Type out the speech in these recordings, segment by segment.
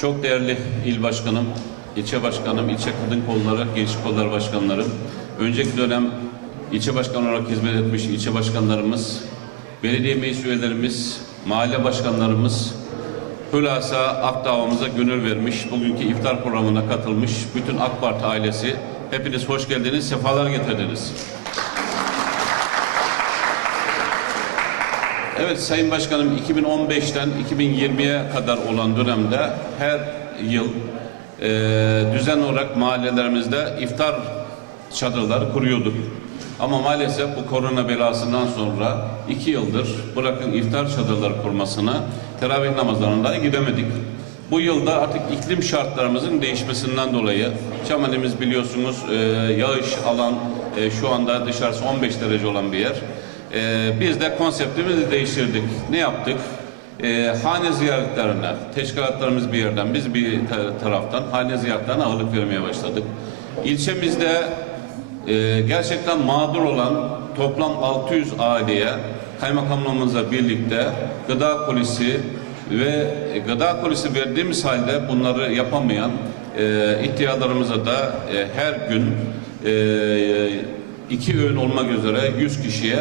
çok değerli il başkanım, ilçe başkanım, ilçe kadın kolları, gençlik kolları başkanlarım, önceki dönem ilçe başkanı olarak hizmet etmiş ilçe başkanlarımız, belediye meclis üyelerimiz, mahalle başkanlarımız, hülasa AK davamıza gönül vermiş, bugünkü iftar programına katılmış bütün AK Parti ailesi, hepiniz hoş geldiniz, sefalar getirdiniz. Evet Sayın Başkanım 2015'ten 2020'ye kadar olan dönemde her yıl e, düzen olarak mahallelerimizde iftar çadırları kuruyorduk. Ama maalesef bu korona belasından sonra iki yıldır bırakın iftar çadırları kurmasına teravih namazlarına gidemedik. Bu yılda artık iklim şartlarımızın değişmesinden dolayı Çamalimiz biliyorsunuz e, yağış alan e, şu anda dışarısı 15 derece olan bir yer. Ee, biz de konseptimizi değiştirdik. Ne yaptık? Ee, hane ziyaretlerine, teşkilatlarımız bir yerden, biz bir ta- taraftan hane ziyaretlerine ağırlık vermeye başladık. İlçemizde e, gerçekten mağdur olan toplam 600 aileye kaymakamlığımızla birlikte gıda polisi ve gıda polisi verdiğimiz halde bunları yapamayan e, ihtiyarlarımıza da e, her gün e, iki öğün olmak üzere 100 kişiye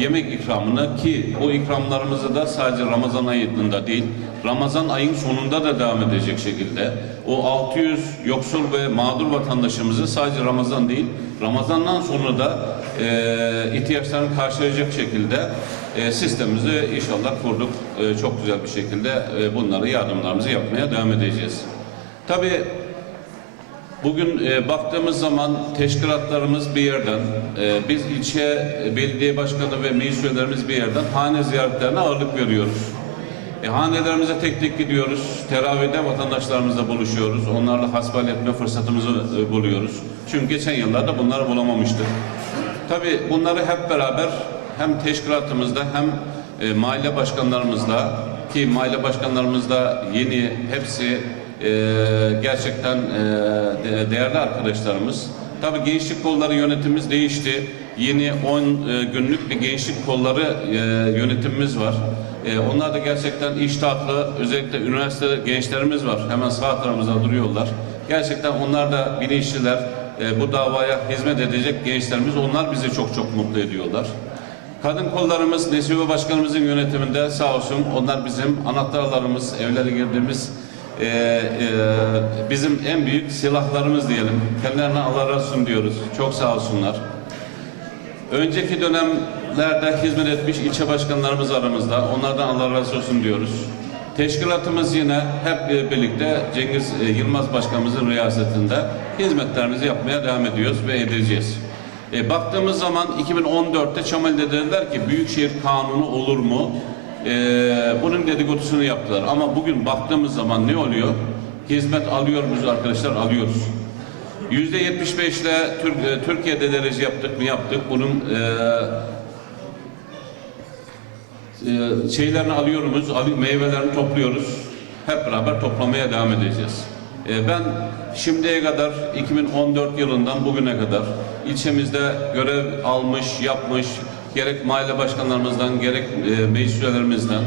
yemek ikramını ki o ikramlarımızı da sadece Ramazan ayında değil Ramazan ayın sonunda da devam edecek şekilde o 600 yoksul ve mağdur vatandaşımızı sadece Ramazan değil Ramazandan sonra da e, ihtiyaçlarını karşılayacak şekilde e, sistemimizi inşallah kurduk. E, çok güzel bir şekilde e, bunları yardımlarımızı yapmaya devam edeceğiz. Tabii Bugün e, baktığımız zaman teşkilatlarımız bir yerden, e, biz ilçe e, belediye başkanı ve meclis üyelerimiz bir yerden hane ziyaretlerine ağırlık veriyoruz. E, hanelerimize tek tek gidiyoruz. Teravihde vatandaşlarımızla buluşuyoruz. Onlarla hasbihal etme fırsatımızı e, buluyoruz. Çünkü geçen yıllarda bunları bulamamıştık. Tabii bunları hep beraber hem teşkilatımızda hem e, mahalle başkanlarımızla ki mahalle başkanlarımızda yeni hepsi gerçekten e, de- değerli arkadaşlarımız. Tabii gençlik kolları yönetimimiz değişti. Yeni 10 e, günlük bir gençlik kolları e, yönetimimiz var. Onlar da gerçekten iştahlı, özellikle üniversite gençlerimiz var. Hemen sağ tarafımızda duruyorlar. Gerçekten onlar da bilinçliler. Bu davaya hizmet edecek gençlerimiz. Onlar bizi çok çok mutlu ediyorlar. Kadın kollarımız Nesibe Başkanımızın yönetiminde sağ olsun onlar bizim anahtarlarımız, evlere girdiğimiz e, e, bizim en büyük silahlarımız diyelim. Kendilerine Allah razı diyoruz. Çok sağ olsunlar. Önceki dönemlerde hizmet etmiş ilçe başkanlarımız aramızda. Onlardan Allah razı olsun diyoruz. Teşkilatımız yine hep birlikte Cengiz e, Yılmaz Başkanımızın riyasetinde hizmetlerimizi yapmaya devam ediyoruz ve edeceğiz. E, baktığımız zaman 2014'te Çamal'de dediler ki Büyükşehir Kanunu olur mu? E, bunun dedikodusunu yaptılar. Ama bugün baktığımız zaman ne oluyor? Hizmet alıyor muyuz arkadaşlar? Alıyoruz. Yüzde 75 ile Türk, e, Türkiye'de derece yaptık mı yaptık. Bunun e, e, şeylerini alıyoruz, al- meyvelerini topluyoruz. Hep beraber toplamaya devam edeceğiz. E, ben şimdiye kadar 2014 yılından bugüne kadar ilçemizde görev almış, yapmış, gerek mahalle başkanlarımızdan, gerek e, meclis üyelerimizden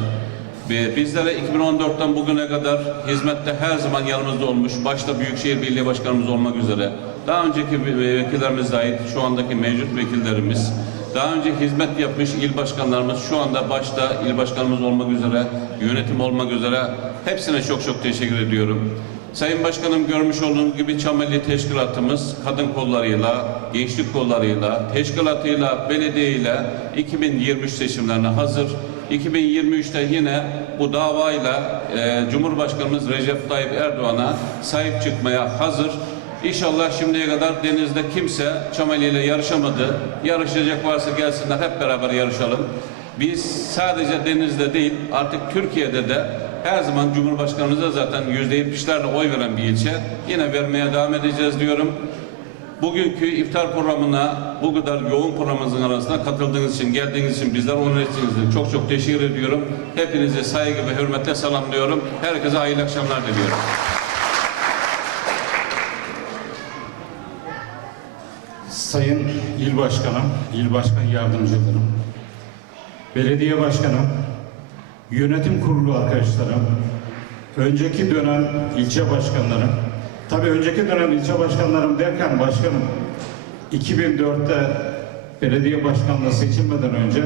ve bizlere 2014'ten bugüne kadar hizmette her zaman yanımızda olmuş, başta Büyükşehir Belediye Başkanımız olmak üzere, daha önceki ve- vekillerimiz dahil, şu andaki mevcut vekillerimiz, daha önce hizmet yapmış il başkanlarımız, şu anda başta il başkanımız olmak üzere, yönetim olmak üzere, hepsine çok çok teşekkür ediyorum. Sayın Başkanım görmüş olduğunuz gibi Çamelli Teşkilatımız kadın kollarıyla, gençlik kollarıyla, teşkilatıyla, belediyeyle 2023 seçimlerine hazır. 2023'te yine bu davayla e, Cumhurbaşkanımız Recep Tayyip Erdoğan'a sahip çıkmaya hazır. İnşallah şimdiye kadar denizde kimse Çameli ile yarışamadı. Yarışacak varsa gelsinler hep beraber yarışalım. Biz sadece denizde değil artık Türkiye'de de her zaman Cumhurbaşkanımıza zaten %70'lerle oy veren bir ilçe. Yine vermeye devam edeceğiz diyorum. Bugünkü iftar programına bu kadar yoğun programımızın arasına katıldığınız için, geldiğiniz için, bizler onur ettiğiniz için çok çok teşekkür ediyorum. Hepinize saygı ve hürmetle selamlıyorum. Herkese hayırlı akşamlar diliyorum. Sayın İl Başkanım, İl Başkan Yardımcılarım, Belediye Başkanım, Yönetim Kurulu arkadaşlarım, önceki dönem ilçe başkanlarım, tabii önceki dönem ilçe başkanlarım derken başkanım, 2004'te belediye başkanlığı seçilmeden önce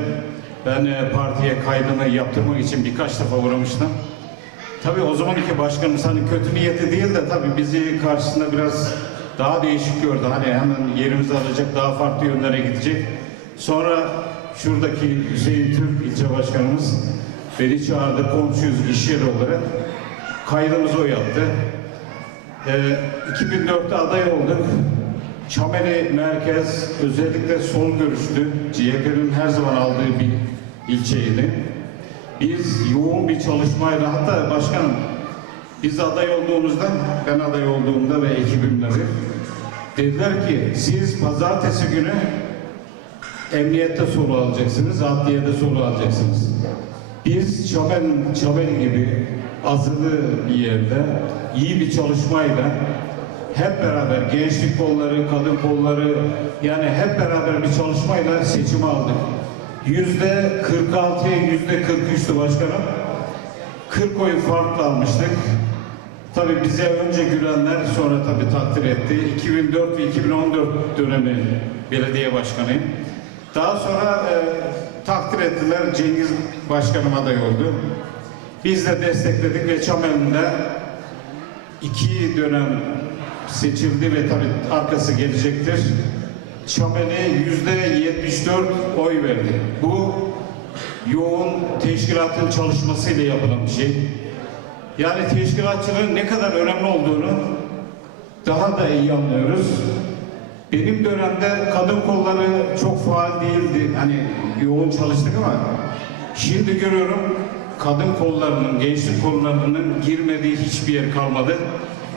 ben e, partiye kaydımı yaptırmak için birkaç defa uğramıştım. Tabii o zamanki başkanımız hani kötü niyeti değil de tabii bizi karşısında biraz daha değişik gördü. Hani hemen yerimizi alacak, daha farklı yönlere gidecek. Sonra şuradaki Hüseyin Türk ilçe başkanımız beni çağırdı komşuyuz iş yeri olarak. Kaydımızı o yaptı. Ee, 2004'te aday olduk. Çameli merkez özellikle sol görüşlü CHP'nin her zaman aldığı bir ilçeydi. Biz yoğun bir çalışmayla hatta başkanım biz aday olduğumuzda ben aday olduğumda ve ekibimle de dediler ki siz pazartesi günü emniyette soru alacaksınız, adliyede soru alacaksınız. Biz Çamel, Çamel gibi azılı bir yerde iyi bir çalışmayla hep beraber gençlik kolları, kadın kolları yani hep beraber bir çalışmayla seçimi aldık. Yüzde 46'ya yüzde 43'tü başkanım. 40 oy farklı almıştık. Tabii bize önce gülenler sonra tabii takdir etti. 2004 ve 2014 dönemi belediye başkanıyım. Daha sonra e, takdir ettiler. Cengiz başkanım aday oldu. Biz de destekledik ve Çamen'de iki dönem seçildi ve tabii arkası gelecektir. Çamen'e yüzde 74 oy verdi. Bu yoğun teşkilatın çalışmasıyla yapılan bir şey. Yani teşkilatçılığın ne kadar önemli olduğunu daha da iyi anlıyoruz. Benim dönemde kadın kolları çok faal değildi. Hani yoğun çalıştık ama şimdi görüyorum kadın kollarının, gençlik kollarının girmediği hiçbir yer kalmadı.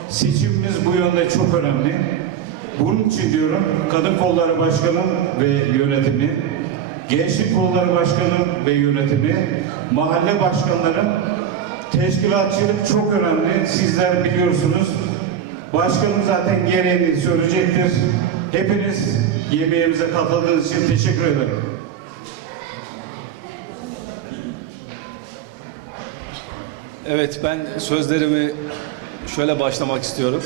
Seçimimiz bu yönde çok önemli. Bunun için diyorum kadın kolları başkanı ve yönetimi, gençlik kolları başkanı ve yönetimi, mahalle başkanları, teşkilatçılık çok önemli. Sizler biliyorsunuz. Başkanım zaten gereğini söyleyecektir. Hepiniz yemeğimize katıldığınız için teşekkür ederim. Evet ben sözlerimi şöyle başlamak istiyorum.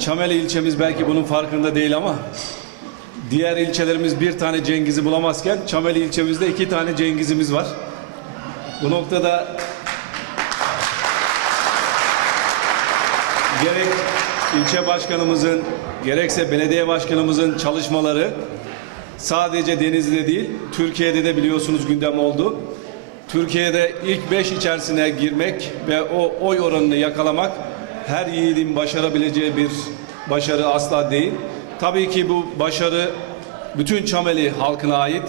Çameli ilçemiz belki bunun farkında değil ama diğer ilçelerimiz bir tane Cengiz'i bulamazken Çameli ilçemizde iki tane Cengiz'imiz var. Bu noktada gerek ilçe başkanımızın gerekse belediye başkanımızın çalışmaları sadece Denizli'de değil Türkiye'de de biliyorsunuz gündem oldu. Türkiye'de ilk beş içerisine girmek ve o oy oranını yakalamak her yiğidin başarabileceği bir başarı asla değil. Tabii ki bu başarı bütün Çameli halkına ait.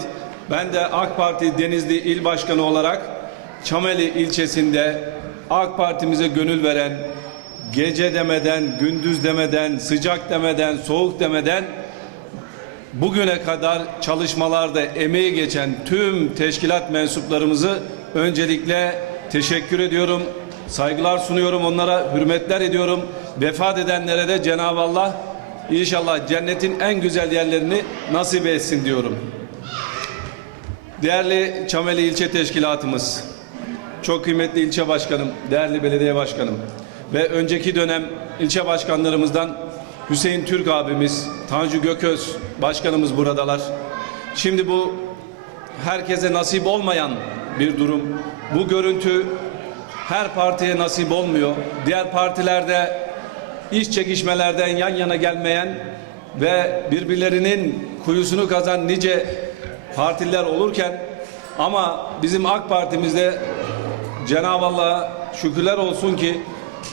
Ben de AK Parti Denizli İl Başkanı olarak Çameli ilçesinde AK Parti'mize gönül veren, gece demeden, gündüz demeden, sıcak demeden, soğuk demeden bugüne kadar çalışmalarda emeği geçen tüm teşkilat mensuplarımızı öncelikle teşekkür ediyorum. Saygılar sunuyorum onlara, hürmetler ediyorum. Vefat edenlere de Cenab-ı Allah inşallah cennetin en güzel yerlerini nasip etsin diyorum. Değerli Çameli İlçe Teşkilatımız, çok kıymetli ilçe başkanım, değerli belediye başkanım ve önceki dönem ilçe başkanlarımızdan Hüseyin Türk abimiz, Tanju Gököz başkanımız buradalar. Şimdi bu herkese nasip olmayan bir durum. Bu görüntü her partiye nasip olmuyor. Diğer partilerde iş çekişmelerden yan yana gelmeyen ve birbirlerinin kuyusunu kazan nice partiler olurken ama bizim AK Parti'mizde Cenab-ı Allah'a şükürler olsun ki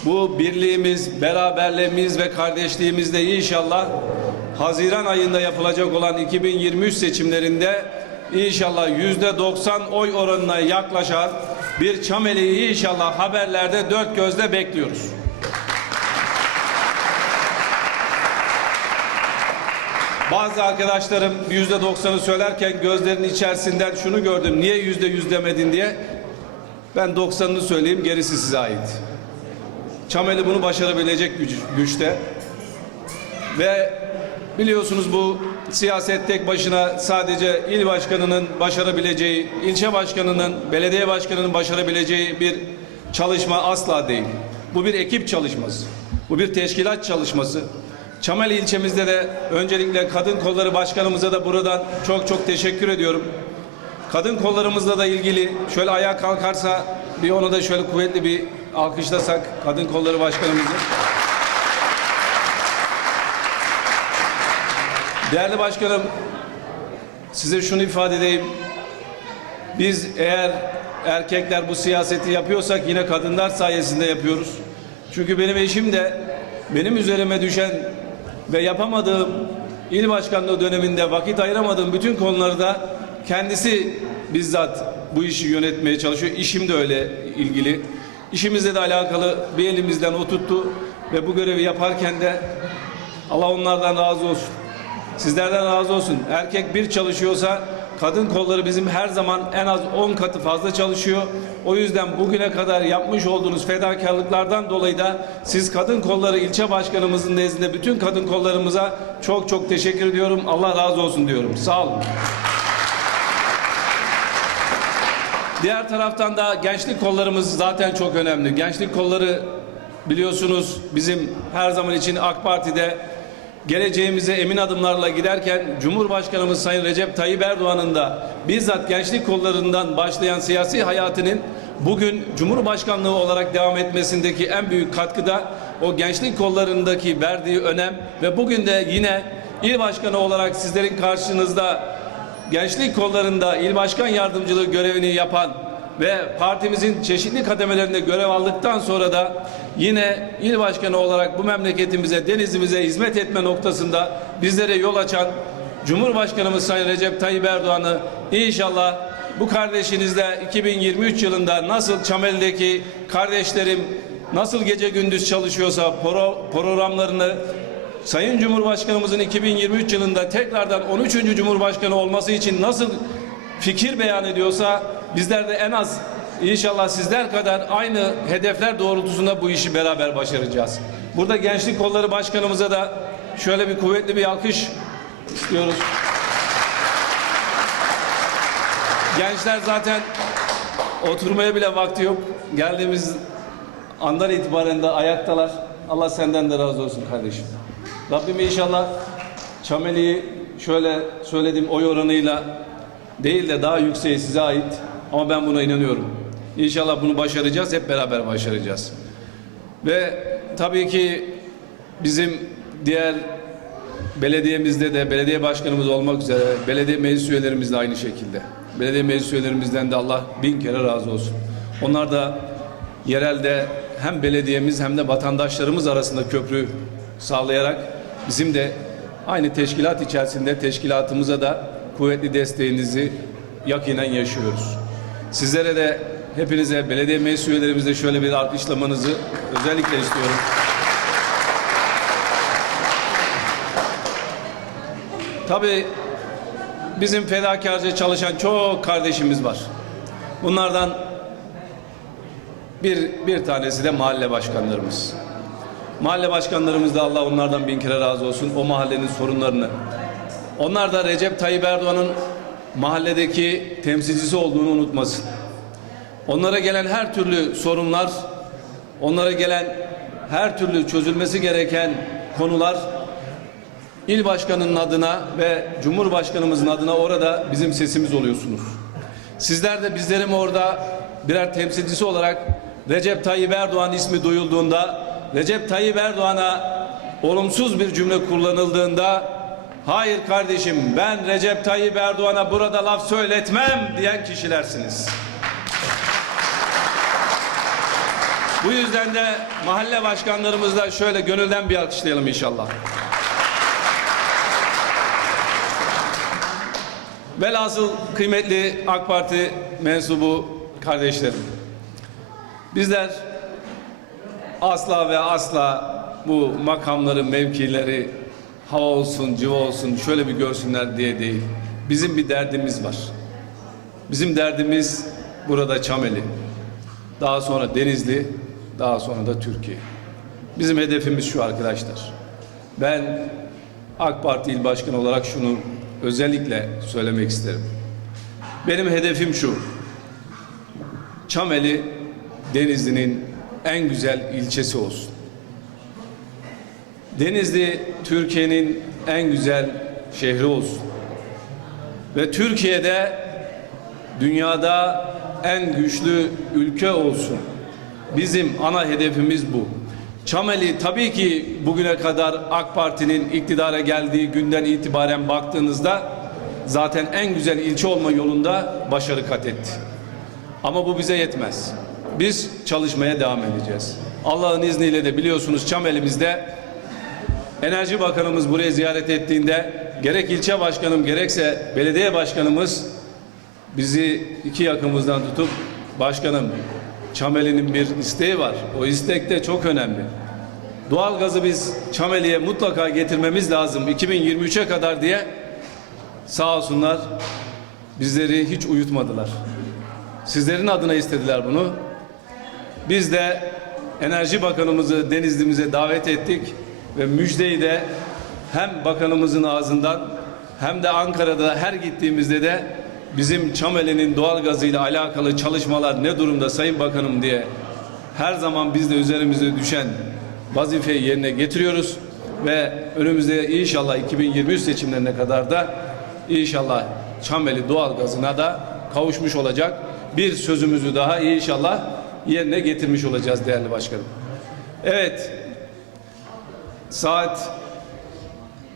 bu birliğimiz, beraberliğimiz ve kardeşliğimizde inşallah Haziran ayında yapılacak olan 2023 seçimlerinde inşallah yüzde 90 oy oranına yaklaşan bir Çameli'yi inşallah haberlerde dört gözle bekliyoruz. Bazı arkadaşlarım yüzde doksanı söylerken gözlerinin içerisinden şunu gördüm. Niye yüzde yüz demedin diye. Ben 90'ını söyleyeyim gerisi size ait. Çameli bunu başarabilecek güç, güçte. Ve biliyorsunuz bu siyaset tek başına sadece il başkanının başarabileceği, ilçe başkanının, belediye başkanının başarabileceği bir çalışma asla değil. Bu bir ekip çalışması. Bu bir teşkilat çalışması. Çameli ilçemizde de öncelikle Kadın Kolları Başkanımıza da buradan çok çok teşekkür ediyorum. Kadın kollarımızla da ilgili şöyle ayağa kalkarsa bir onu da şöyle kuvvetli bir alkışlasak Kadın Kolları Başkanımızı. Değerli başkanım, size şunu ifade edeyim. Biz eğer erkekler bu siyaseti yapıyorsak yine kadınlar sayesinde yapıyoruz. Çünkü benim eşim de benim üzerime düşen ve yapamadığım il başkanlığı döneminde vakit ayıramadığım bütün konularda kendisi bizzat bu işi yönetmeye çalışıyor. İşim de öyle ilgili. İşimizle de alakalı bir elimizden o tuttu ve bu görevi yaparken de Allah onlardan razı olsun. Sizlerden razı olsun. Erkek bir çalışıyorsa kadın kolları bizim her zaman en az 10 katı fazla çalışıyor. O yüzden bugüne kadar yapmış olduğunuz fedakarlıklardan dolayı da siz kadın kolları ilçe başkanımızın nezdinde bütün kadın kollarımıza çok çok teşekkür ediyorum. Allah razı olsun diyorum. Sağ olun. Diğer taraftan da gençlik kollarımız zaten çok önemli. Gençlik kolları biliyorsunuz bizim her zaman için AK Parti'de geleceğimize emin adımlarla giderken Cumhurbaşkanımız Sayın Recep Tayyip Erdoğan'ın da bizzat gençlik kollarından başlayan siyasi hayatının bugün Cumhurbaşkanlığı olarak devam etmesindeki en büyük katkı da o gençlik kollarındaki verdiği önem ve bugün de yine il başkanı olarak sizlerin karşınızda gençlik kollarında il başkan yardımcılığı görevini yapan ve partimizin çeşitli kademelerinde görev aldıktan sonra da yine il başkanı olarak bu memleketimize, denizimize hizmet etme noktasında bizlere yol açan Cumhurbaşkanımız Sayın Recep Tayyip Erdoğan'ı inşallah bu kardeşinizle 2023 yılında nasıl Çamel'deki kardeşlerim nasıl gece gündüz çalışıyorsa pro- programlarını Sayın Cumhurbaşkanımızın 2023 yılında tekrardan 13. Cumhurbaşkanı olması için nasıl fikir beyan ediyorsa bizler de en az inşallah sizler kadar aynı hedefler doğrultusunda bu işi beraber başaracağız. Burada Gençlik Kolları Başkanımıza da şöyle bir kuvvetli bir alkış istiyoruz. Gençler zaten oturmaya bile vakti yok. Geldiğimiz andan itibaren de ayaktalar. Allah senden de razı olsun kardeşim. Rabbim inşallah Çameli'yi şöyle söylediğim oy oranıyla değil de daha yükseği size ait. Ama ben buna inanıyorum. İnşallah bunu başaracağız. Hep beraber başaracağız. Ve tabii ki bizim diğer belediyemizde de belediye başkanımız olmak üzere belediye meclis üyelerimiz de aynı şekilde. Belediye meclis üyelerimizden de Allah bin kere razı olsun. Onlar da yerelde hem belediyemiz hem de vatandaşlarımız arasında köprü sağlayarak bizim de aynı teşkilat içerisinde teşkilatımıza da kuvvetli desteğinizi yakinen yaşıyoruz. Sizlere de hepinize belediye meclis üyelerimize şöyle bir alkışlamanızı özellikle istiyorum. Tabii bizim fedakarca çalışan çok kardeşimiz var. Bunlardan bir, bir tanesi de mahalle başkanlarımız. Mahalle başkanlarımız da Allah onlardan bin kere razı olsun. O mahallenin sorunlarını. Onlar da Recep Tayyip Erdoğan'ın mahalledeki temsilcisi olduğunu unutmasın. Onlara gelen her türlü sorunlar, onlara gelen her türlü çözülmesi gereken konular il başkanının adına ve cumhurbaşkanımızın adına orada bizim sesimiz oluyorsunuz. Sizler de bizlerim orada birer temsilcisi olarak Recep Tayyip Erdoğan ismi duyulduğunda, Recep Tayyip Erdoğan'a olumsuz bir cümle kullanıldığında hayır kardeşim ben Recep Tayyip Erdoğan'a burada laf söyletmem diyen kişilersiniz. Bu yüzden de mahalle başkanlarımızla şöyle gönülden bir alkışlayalım inşallah. Velhasıl kıymetli AK Parti mensubu kardeşlerim. Bizler asla ve asla bu makamları, mevkileri hava olsun, civa olsun şöyle bir görsünler diye değil. Bizim bir derdimiz var. Bizim derdimiz burada Çameli. Daha sonra Denizli, daha sonra da Türkiye. Bizim hedefimiz şu arkadaşlar. Ben AK Parti İl Başkanı olarak şunu özellikle söylemek isterim. Benim hedefim şu. Çameli Denizli'nin en güzel ilçesi olsun. Denizli Türkiye'nin en güzel şehri olsun. Ve Türkiye'de dünyada en güçlü ülke olsun. Bizim ana hedefimiz bu. Çameli tabii ki bugüne kadar AK Parti'nin iktidara geldiği günden itibaren baktığınızda zaten en güzel ilçe olma yolunda başarı kat etti. Ama bu bize yetmez. Biz çalışmaya devam edeceğiz. Allah'ın izniyle de biliyorsunuz Çamelimizde Enerji Bakanımız buraya ziyaret ettiğinde gerek ilçe başkanım gerekse belediye başkanımız bizi iki yakımızdan tutup başkanım Çameli'nin bir isteği var. O istek de çok önemli. Doğalgazı biz Çameli'ye mutlaka getirmemiz lazım 2023'e kadar diye sağ olsunlar bizleri hiç uyutmadılar. Sizlerin adına istediler bunu. Biz de Enerji Bakanımızı Denizli'mize davet ettik ve müjdeyi de hem bakanımızın ağzından hem de Ankara'da her gittiğimizde de bizim Çameli'nin doğal gazıyla alakalı çalışmalar ne durumda Sayın Bakanım diye her zaman biz de üzerimize düşen vazifeyi yerine getiriyoruz ve önümüzde inşallah 2023 seçimlerine kadar da inşallah Çameli doğal gazına da kavuşmuş olacak. Bir sözümüzü daha inşallah yerine getirmiş olacağız değerli başkanım. Evet. Saat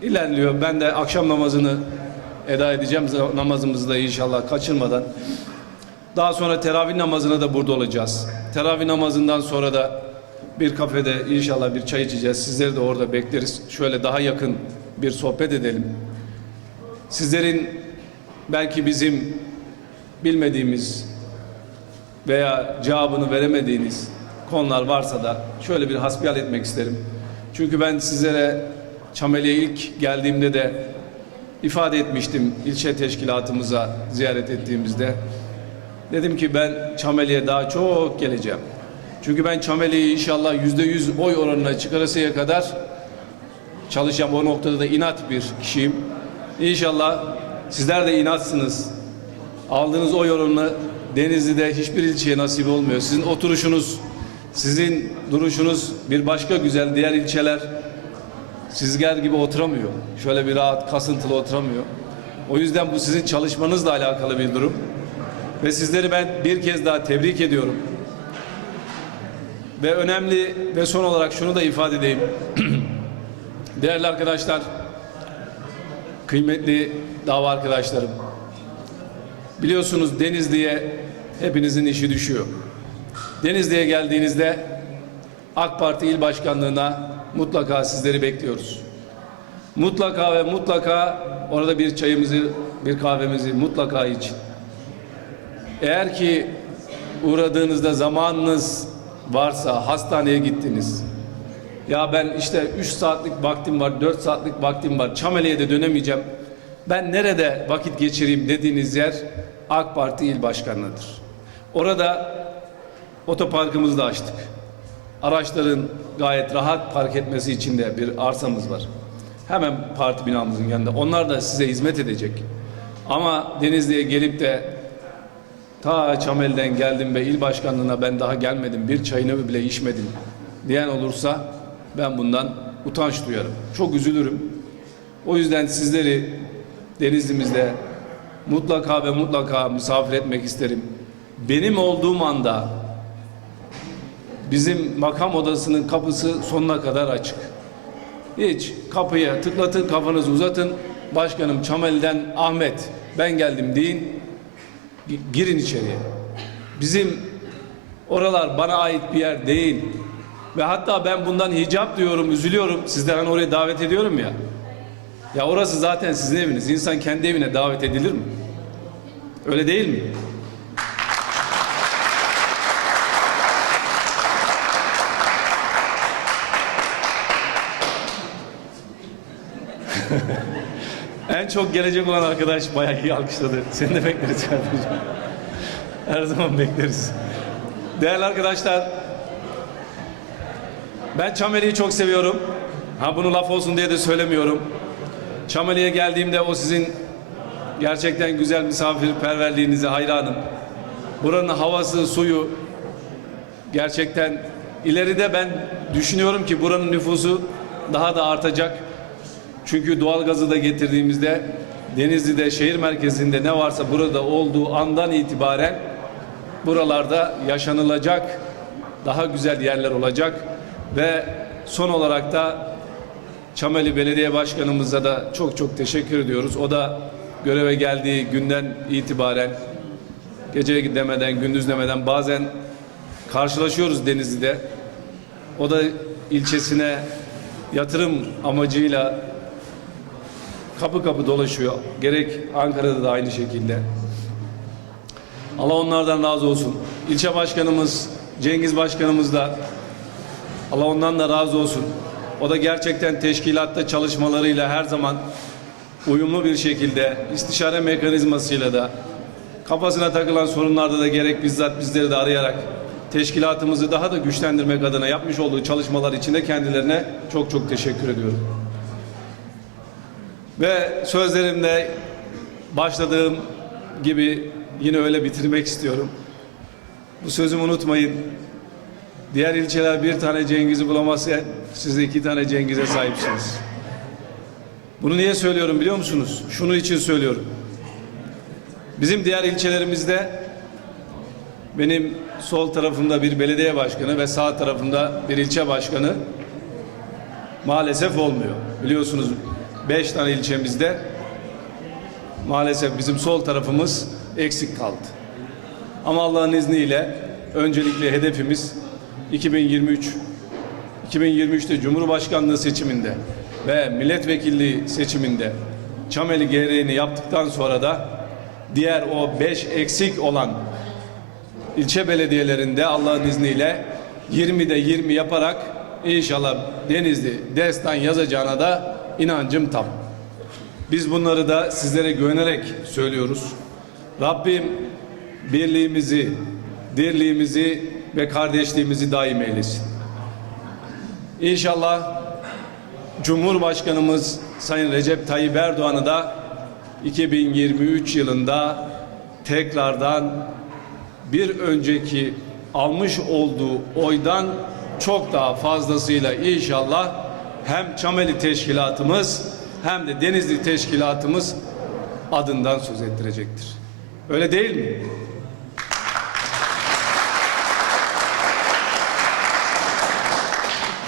ilerliyor. Ben de akşam namazını eda edeceğim. Namazımızı da inşallah kaçırmadan. Daha sonra teravih namazına da burada olacağız. Teravih namazından sonra da bir kafede inşallah bir çay içeceğiz. Sizleri de orada bekleriz. Şöyle daha yakın bir sohbet edelim. Sizlerin belki bizim bilmediğimiz veya cevabını veremediğiniz konular varsa da şöyle bir hasbihal etmek isterim. Çünkü ben sizlere Çameli'ye ilk geldiğimde de ifade etmiştim ilçe teşkilatımıza ziyaret ettiğimizde. Dedim ki ben Çameli'ye daha çok geleceğim. Çünkü ben Çameli'yi inşallah yüzde yüz oy oranına çıkarasıya kadar çalışacağım. O noktada da inat bir kişiyim. İnşallah sizler de inatsınız. Aldığınız oy oranını Denizli'de hiçbir ilçeye nasip olmuyor. Sizin oturuşunuz, sizin duruşunuz bir başka güzel diğer ilçeler sizler gibi oturamıyor. Şöyle bir rahat, kasıntılı oturamıyor. O yüzden bu sizin çalışmanızla alakalı bir durum. Ve sizleri ben bir kez daha tebrik ediyorum. Ve önemli ve son olarak şunu da ifade edeyim. Değerli arkadaşlar, kıymetli dava arkadaşlarım. Biliyorsunuz Denizli'ye hepinizin işi düşüyor. Denizli'ye geldiğinizde AK Parti il başkanlığına mutlaka sizleri bekliyoruz. Mutlaka ve mutlaka orada bir çayımızı, bir kahvemizi mutlaka için. Eğer ki uğradığınızda zamanınız varsa hastaneye gittiniz. Ya ben işte 3 saatlik vaktim var, 4 saatlik vaktim var. Çameli'ye de dönemeyeceğim. Ben nerede vakit geçireyim dediğiniz yer AK Parti il başkanlığıdır. Orada otoparkımızı da açtık. Araçların gayet rahat park etmesi için de bir arsamız var. Hemen parti binamızın yanında. Onlar da size hizmet edecek. Ama Denizli'ye gelip de ta Çamel'den geldim ve il başkanlığına ben daha gelmedim. Bir çayını bile içmedim diyen olursa ben bundan utanç duyarım. Çok üzülürüm. O yüzden sizleri Denizli'mizde mutlaka ve mutlaka misafir etmek isterim. Benim olduğum anda bizim makam odasının kapısı sonuna kadar açık. Hiç kapıya tıklatın kafanızı uzatın. Başkanım Çameli'den Ahmet ben geldim deyin. Gi- Girin içeriye. Bizim oralar bana ait bir yer değil. Ve hatta ben bundan hicap diyorum, üzülüyorum. Sizler hani oraya davet ediyorum ya. Ya orası zaten sizin eviniz. İnsan kendi evine davet edilir mi? Öyle değil mi? en çok gelecek olan arkadaş bayağı iyi alkışladı. Seni de bekleriz kardeşim. Her zaman bekleriz. Değerli arkadaşlar, ben Çameli'yi çok seviyorum. Ha bunu laf olsun diye de söylemiyorum. Çameli'ye geldiğimde o sizin gerçekten güzel misafirperverliğinize hayranım. Buranın havası, suyu Gerçekten ileride ben düşünüyorum ki buranın nüfusu daha da artacak. Çünkü doğalgazı da getirdiğimizde Denizli'de şehir merkezinde ne varsa burada olduğu andan itibaren buralarda yaşanılacak daha güzel yerler olacak ve son olarak da Çameli Belediye Başkanımıza da çok çok teşekkür ediyoruz. O da göreve geldiği günden itibaren gece demeden gündüz demeden bazen karşılaşıyoruz Denizli'de. O da ilçesine yatırım amacıyla kapı kapı dolaşıyor. Gerek Ankara'da da aynı şekilde. Allah onlardan razı olsun. İlçe başkanımız Cengiz başkanımız da Allah ondan da razı olsun. O da gerçekten teşkilatta çalışmalarıyla her zaman uyumlu bir şekilde istişare mekanizmasıyla da kafasına takılan sorunlarda da gerek bizzat bizleri de arayarak teşkilatımızı daha da güçlendirmek adına yapmış olduğu çalışmalar için de kendilerine çok çok teşekkür ediyorum. Ve sözlerimde başladığım gibi yine öyle bitirmek istiyorum. Bu sözümü unutmayın. Diğer ilçeler bir tane Cengiz'i bulamazsa siz de iki tane Cengiz'e sahipsiniz. Bunu niye söylüyorum biliyor musunuz? Şunu için söylüyorum. Bizim diğer ilçelerimizde benim sol tarafımda bir belediye başkanı ve sağ tarafımda bir ilçe başkanı maalesef olmuyor. Biliyorsunuz beş tane ilçemizde maalesef bizim sol tarafımız eksik kaldı. Ama Allah'ın izniyle öncelikle hedefimiz 2023 2023'te Cumhurbaşkanlığı seçiminde ve milletvekilliği seçiminde Çameli gereğini yaptıktan sonra da diğer o 5 eksik olan ilçe belediyelerinde Allah'ın izniyle 20'de 20 yaparak inşallah Denizli destan yazacağına da inancım tam. Biz bunları da sizlere güvenerek söylüyoruz. Rabbim birliğimizi, dirliğimizi ve kardeşliğimizi daim eylesin. İnşallah Cumhurbaşkanımız Sayın Recep Tayyip Erdoğan'ı da 2023 yılında tekrardan bir önceki almış olduğu oydan çok daha fazlasıyla inşallah hem Çameli Teşkilatımız hem de Denizli Teşkilatımız adından söz ettirecektir. Öyle değil mi?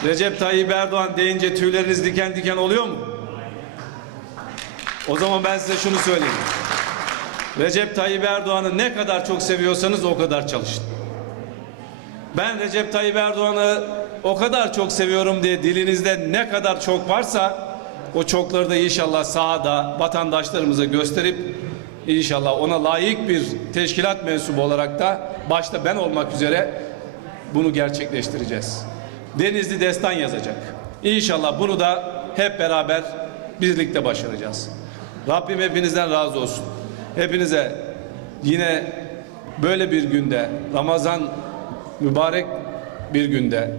Recep Tayyip Erdoğan deyince tüyleriniz diken diken oluyor mu? O zaman ben size şunu söyleyeyim. Recep Tayyip Erdoğan'ı ne kadar çok seviyorsanız o kadar çalışın. Ben Recep Tayyip Erdoğan'ı o kadar çok seviyorum diye dilinizde ne kadar çok varsa o çokları da inşallah sahada vatandaşlarımıza gösterip inşallah ona layık bir teşkilat mensubu olarak da başta ben olmak üzere bunu gerçekleştireceğiz. Denizli destan yazacak. İnşallah bunu da hep beraber birlikte başaracağız. Rabbim hepinizden razı olsun. Hepinize yine böyle bir günde Ramazan mübarek bir günde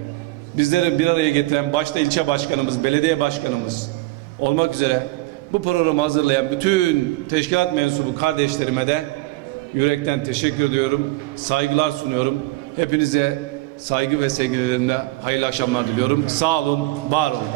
bizleri bir araya getiren başta ilçe başkanımız, belediye başkanımız olmak üzere bu programı hazırlayan bütün teşkilat mensubu kardeşlerime de yürekten teşekkür ediyorum. Saygılar sunuyorum. Hepinize saygı ve sevgilerimle hayırlı akşamlar diliyorum. Sağ olun, var olun.